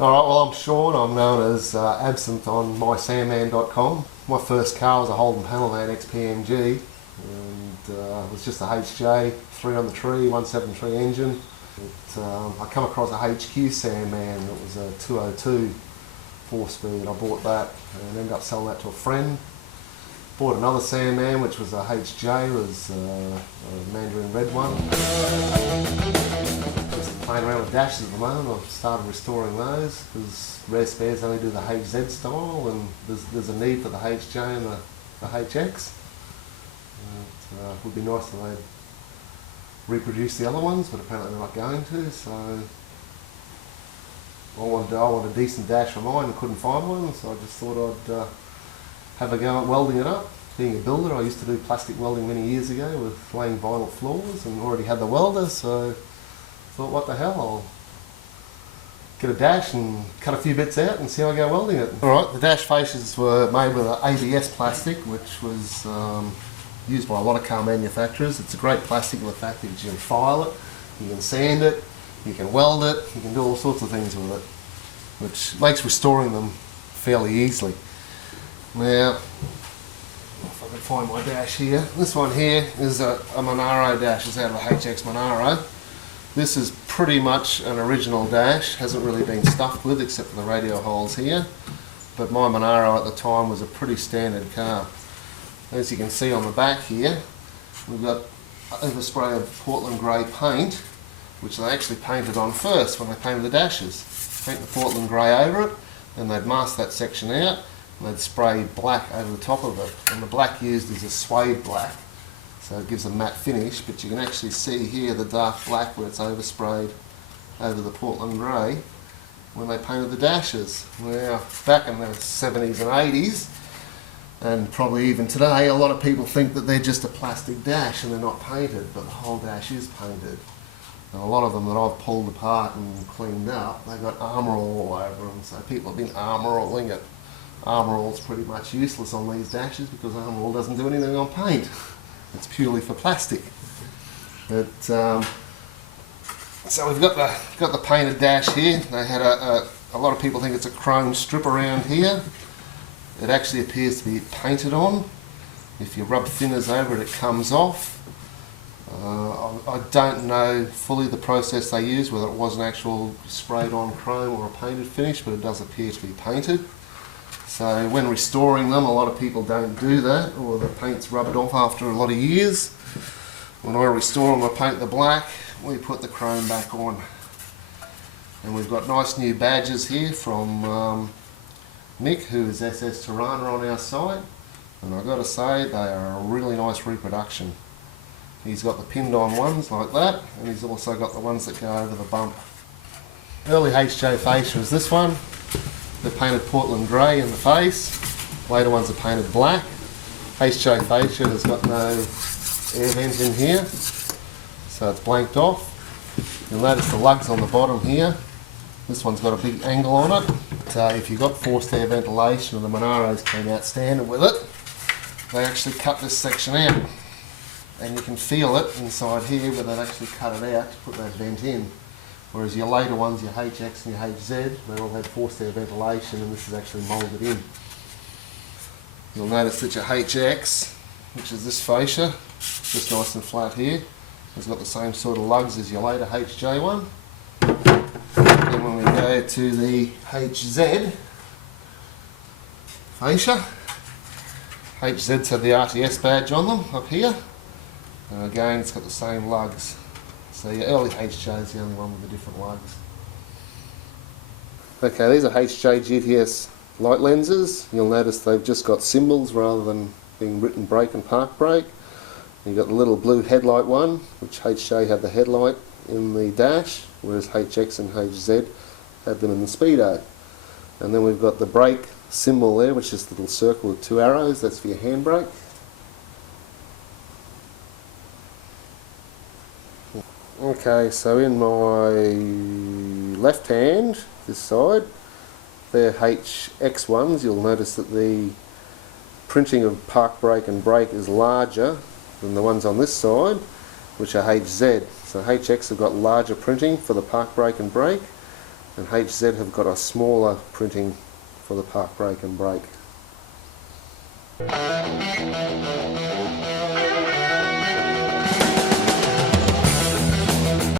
Alright, well I'm Sean, I'm known as Absinthe on mysandman.com. My first car was a Holden Panelman XPMG and it was just a HJ, 3 on the tree, 173 engine. I come across a HQ Sandman that was a 202 4-speed. I bought that and ended up selling that to a friend. Bought another Sandman which was a HJ, it was a Mandarin red one. Just playing around with dashes at the moment. I've started restoring those because rare spares only do the HZ style and there's a need for the HJ and the HX. It would be nice if they'd reproduce the other ones, but apparently they're not going to, so I wanted a decent dash for mine and couldn't find one, so I just thought I'd have a go at welding it up. Being a builder, I used to do plastic welding many years ago with laying vinyl floors and already had the welder, so I thought what the hell, I'll get a dash and cut a few bits out and see how I go welding it. Alright, the dash fascias were made with an ABS plastic, which was used by a lot of car manufacturers. It's a great plastic with the fact that you can file it, you can sand it, you can weld it, you can do all sorts of things with it, which makes restoring them fairly easily. Now, if I can find my dash here, this one here is a Monaro dash. It's out of a HX Monaro. This is pretty much an original dash, hasn't really been stuffed with except for the radio holes here, but my Monaro at the time was a pretty standard car. As you can see on the back here, we've got overspray of Portland grey paint, which they actually painted on first when they painted the dashes. Paint the Portland grey over it, then they'd mask that section out, and they'd spray black over the top of it. And the black used is a suede black, so it gives a matte finish, but you can actually see here the dark black where it's oversprayed over the Portland grey when they painted the dashes. Now, back in the 70s and 80s, and probably even today, a lot of people think that they're just a plastic dash and they're not painted, but the whole dash is painted. And a lot of them that I've pulled apart and cleaned up, they've got armour all over them, so people have been armour alling it. Armour all's pretty much useless on these dashes because armour all doesn't do anything on paint. It's purely for plastic. But, so we've got the painted dash here. They had a lot of people think it's a chrome strip around here. It actually appears to be painted on. If you rub thinners over it, it comes off. I don't know fully the process they use, whether it was an actual sprayed on chrome or a painted finish, but it does appear to be painted. So when restoring them, a lot of people don't do that, or the paint's rubbed off after a lot of years. When I restore them, I paint the black, we put the chrome back on. And we've got nice new badges here from Nick, who is SS Tirana on our site, and I've got to say they are a really nice reproduction. He's got the pinned on ones like that, and he's also got the ones that go over the bump. Early HJ fascia is this one. They're painted Portland grey in the face, later ones are painted black. HJ fascia has got no air vent in here, so it's blanked off. You'll notice the lugs on the bottom here. This one's got a big angle on it. If you've got forced air ventilation and the Monaros came out standard with it, they actually cut this section out. And you can feel it inside here where they've actually cut it out to put that vent in. Whereas your later ones, your HX and your HZ, they all had forced air ventilation and this is actually moulded in. You'll notice that your HX, which is this fascia, just nice and flat here, has got the same sort of lugs as your later HJ one. Then when we go to the HZ fascia, HZs have the RTS badge on them up here, and again it's got the same lugs. So your early HJ is the only one with the different lugs. Okay, these are HZ GTS light lenses. You'll notice they've just got symbols rather than being written brake and park brake. You've got the little blue headlight one, which HJ had the headlight in the dash, whereas HX and HZ had them in the speedo. And then we've got the brake symbol there, which is the little circle with 2 arrows. That's for your handbrake. Okay, so in my left hand, this side, they're HX ones. You'll notice that the printing of park brake and brake is larger than the ones on this side, which are HZ. So HX have got larger printing for the park brake and brake, and HZ have got a smaller printing for the park brake and brake.